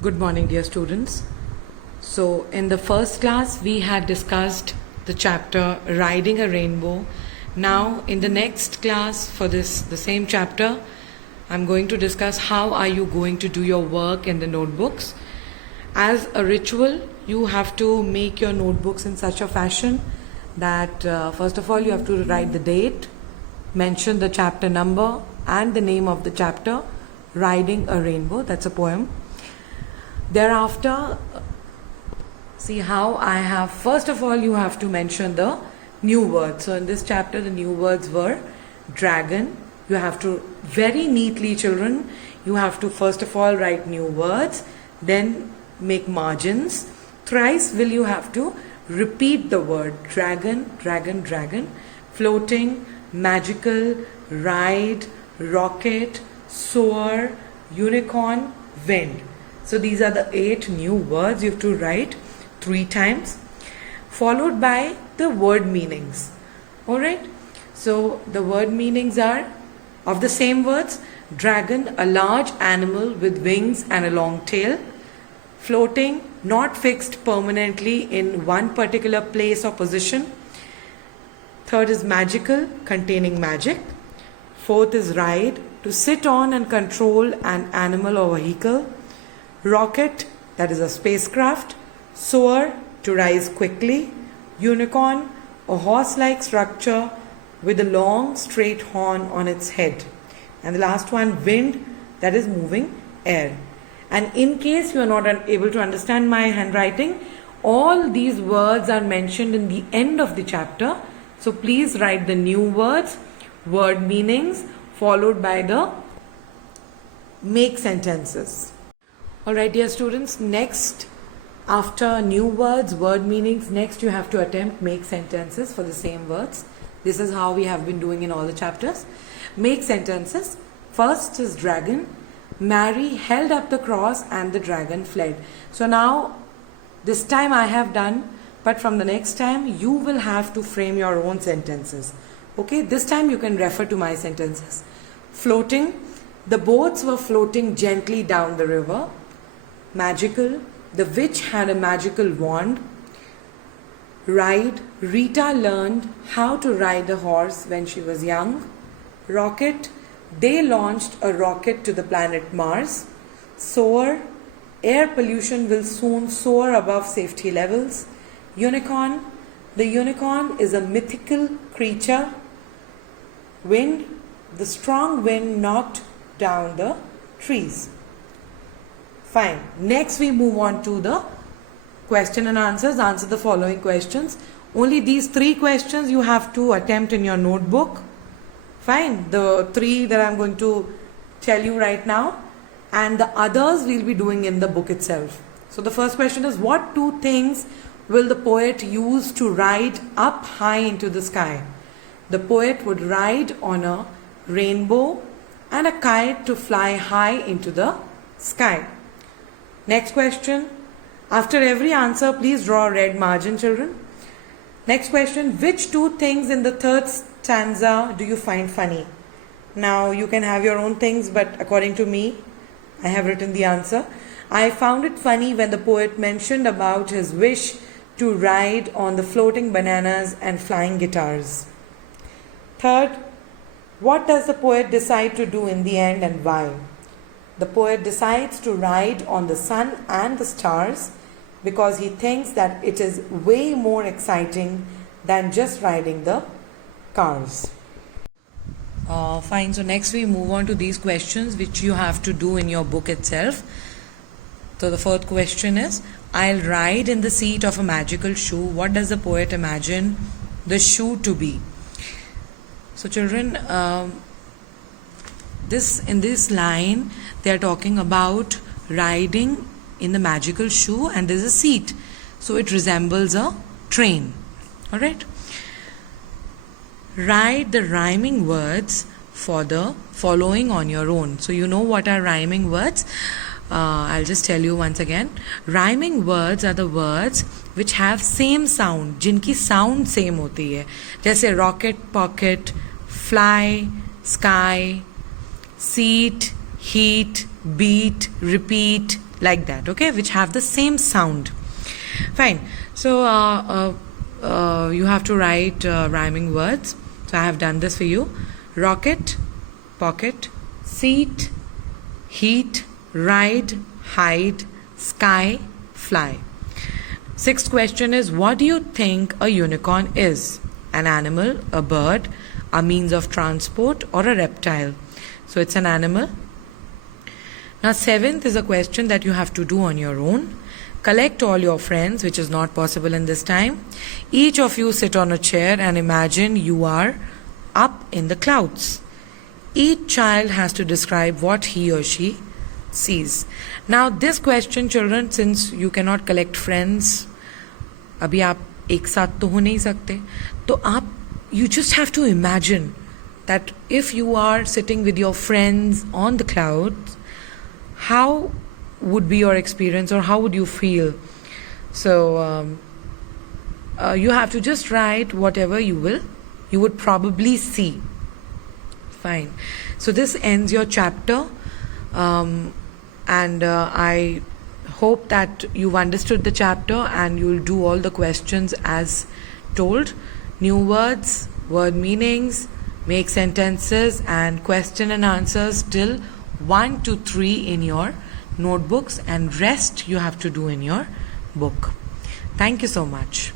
Good morning, dear students. So, in the first class, we had discussed the chapter Riding a Rainbow. Now, in the next class for the same chapter, I'm going to discuss how are you going to do your work in the notebooks. As a ritual, you have to make your notebooks in such a fashion that first of all, you have to write the date, mention the chapter number and the name of the chapter, Riding a Rainbow. That's a poem. Thereafter, see how I have, first of all, you have to mention the new words. So in this chapter, the new words were dragon. You have to very neatly, children, you have to first of all write new words, then make margins. Thrice will you have to repeat the word dragon, dragon, dragon, floating, magical, ride, rocket, soar, unicorn, wind. So these are the 8 new words you have to write 3 times, followed by the word meanings. Alright, so the word meanings are of the same words: dragon, a large animal with wings and a long tail; floating, not fixed permanently in one particular place or position. Third is magical, containing magic. Fourth is ride, to sit on and control an animal or vehicle. Rocket, that is a spacecraft. Soar, to rise quickly. Unicorn, a horse-like structure with a long straight horn on its head. And the last one, wind, that is moving air. And in case you are not able to understand my handwriting, all these words are mentioned in the end of the chapter. So please write the new words, word meanings, followed by the make sentences. Alright, dear students, next, after new words, word meanings, next you have to attempt make sentences for the same words. This is how we have been doing in all the chapters. Make sentences. First is dragon. Mary held up the cross and the dragon fled. So now, this time I have done, but from the next time you will have to frame your own sentences. Okay, this time you can refer to my sentences. Floating. The boats were floating gently down the river. Magical, the witch had a magical wand. Ride, Rita learned how to ride a horse when she was young. Rocket, they launched a rocket to the planet Mars. Soar, air pollution will soon soar above safety levels. Unicorn, the unicorn is a mythical creature. Wind, the strong wind knocked down the trees. Fine. Next we move on to the question and answers. Answer the following questions. Only these 3 questions you have to attempt in your notebook. Fine. The 3 that I'm going to tell you right now, and the others we'll be doing in the book itself. So the first question is, what 2 things will the poet use to ride up high into the sky? The poet would ride on a rainbow and a kite to fly high into the sky. Next question. After every answer, please draw a red margin, children. Next question. Which 2 things in the 3rd stanza do you find funny? Now, you can have your own things, but according to me, I have written the answer. I found it funny when the poet mentioned about his wish to ride on the floating bananas and flying guitars. Third, what does the poet decide to do in the end and why? The poet decides to ride on the sun and the stars because he thinks that it is way more exciting than just riding the cars. Fine. So next we move on to these questions which you have to do in your book itself. So the 4th question is, I'll ride in the seat of a magical shoe. What does the poet imagine the shoe to be? So children, in this line they are talking about riding in the magical shoe, and there's a seat, so it resembles a train. Alright, write the rhyming words for the following on your own. So you know what are rhyming words. I'll just tell you once again. Rhyming words are the words which have same sound, जिनकी sound same होती है, जैसे rocket, pocket, fly, sky, seat, heat, beat, repeat, like that, okay, which have the same sound. Fine. So you have to write rhyming words. So I have done this for you. Rocket, pocket, seat, heat, ride, hide, sky, fly. Sixth question is, what do you think a unicorn is? An animal, a bird, a means of transport, or a reptile? So it's an animal. Now, seventh is a question that you have to do on your own. Collect all your friends, which is not possible in this time. Each of you sit on a chair and imagine you are up in the clouds. Each child has to describe what he or she sees. Now, this question, children, since you cannot collect friends, अभी आप एक साथ तो हो नहीं सकते, तो आप you just have to imagine that if you are sitting with your friends on the clouds, how would be your experience or how would you feel? So you have to just write whatever you would probably see. Fine. So this ends your chapter, and I hope that you've understood the chapter and you'll do all the questions as told. New words, word meanings, make sentences, and question and answers till 1 to 3 in your notebooks, and rest you have to do in your book. Thank you so much.